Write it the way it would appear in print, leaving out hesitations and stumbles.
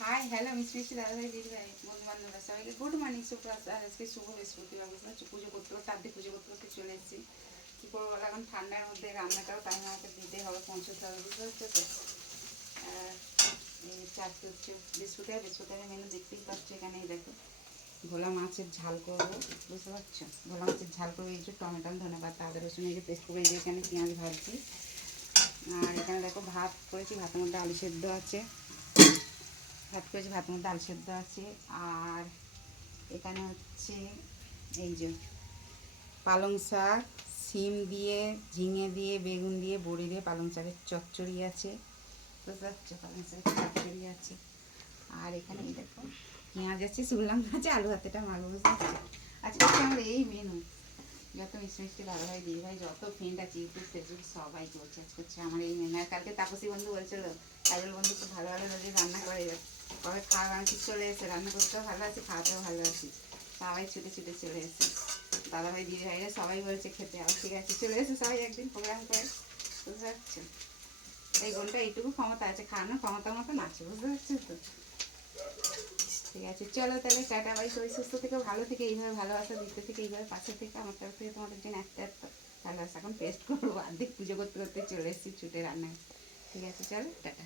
Hi hello মিষ্টি দাদাভাই দিদিভাই বন্ধু বান্ধবরা সবাইকে গুড মর্নিং সুপ্রাস। আর আজকে শুভ বৃহস্পতিবার, বুঝতে পুজো করতে করতে আর্ধেক পুজো করতে করতে চলে এসেছি। কী করবো বলো, এখন ঠান্ডার মধ্যে রান্নাটাও টাইম আমাকে দিতে হবে, পৌঁছতে হবে, বুঝতে পারছো তো। এই চারটে হচ্ছে বিস্কুটের মেনু দেখতেই পাচ্ছ। এখানে দেখো ভোলা মাছের ঝাল করবো, বুঝতে পারছো। ভোলা মাছের ঝাল করবো, এই যে টমেটো ধনেপাতা আদা রসুন এই যে পেস্ট করে দিয়ে এখানে পেঁয়াজ ভাজছি। আর এখানে দেখো ভাত করেছি, ভাতের মধ্যে আলু সেদ্ধ আছে, ভাতের মধ্যে আলু সেদ্ধ আছে। আর এখানে হচ্ছে এই যে পালং শাক, শিম দিয়ে, ঝিঙে দিয়ে, বেগুন দিয়ে, বড়ি দিয়ে পালং শাকের চচ্চড়ি আছে, বুঝতে পারছো, পালং শাকের চচ্চড়ি আছে। আর এখানে এই দেখো পেঁয়াজ আছে, শুকনো লঙ্কা আছে, আলু হাতেটা মারবো, বুঝতে পারছো। আজকে আমার এই মেনু। যত মিষ্টি দাদাভাই দিদিভাই যত ফ্রেন্ড আছে ইউটিউব ফেসবুক সবাই করছে আমার এই মেনু। আর কালকে তাপসী বন্ধু বলছিল কাজল বন্ধু খুব ভালো ভালো নদী রান্না করে, কবে খাওয়া ঠিক চলে এসে, রান্না করতেও ভালো আছে, খাওয়াতেও ভালো আছে। সবাই ছুটে ছুটে চলে এসে, দাদাভাই দিদিভাইরা সবাই বলছে খেতে। আর ঠিক আছে, চলে এসে সবাই একদিন প্রোগ্রাম করে, বুঝতে পারছো। এই বোনটা এইটুকু ক্ষমতা আছে, খাওয়ানোর ক্ষমতার মতন আছে, বুঝতে পারছো তো। ঠিক আছে, চলো তাহলে টাটা বাই। শরীর সুস্থ থেকে ভালো থেকে এইভাবে ভালোবাসা দিতে থেকে এইভাবে পাশে থেকে আমার তরফ থেকে তোমাদের জন্য একটা ভালোবাসা। এখন টেস্ট করবো, অর্ধেক পুজো করতে করতে চলে এসেছি ছুটে রান্নায়। ঠিক আছে, চলো টাটা।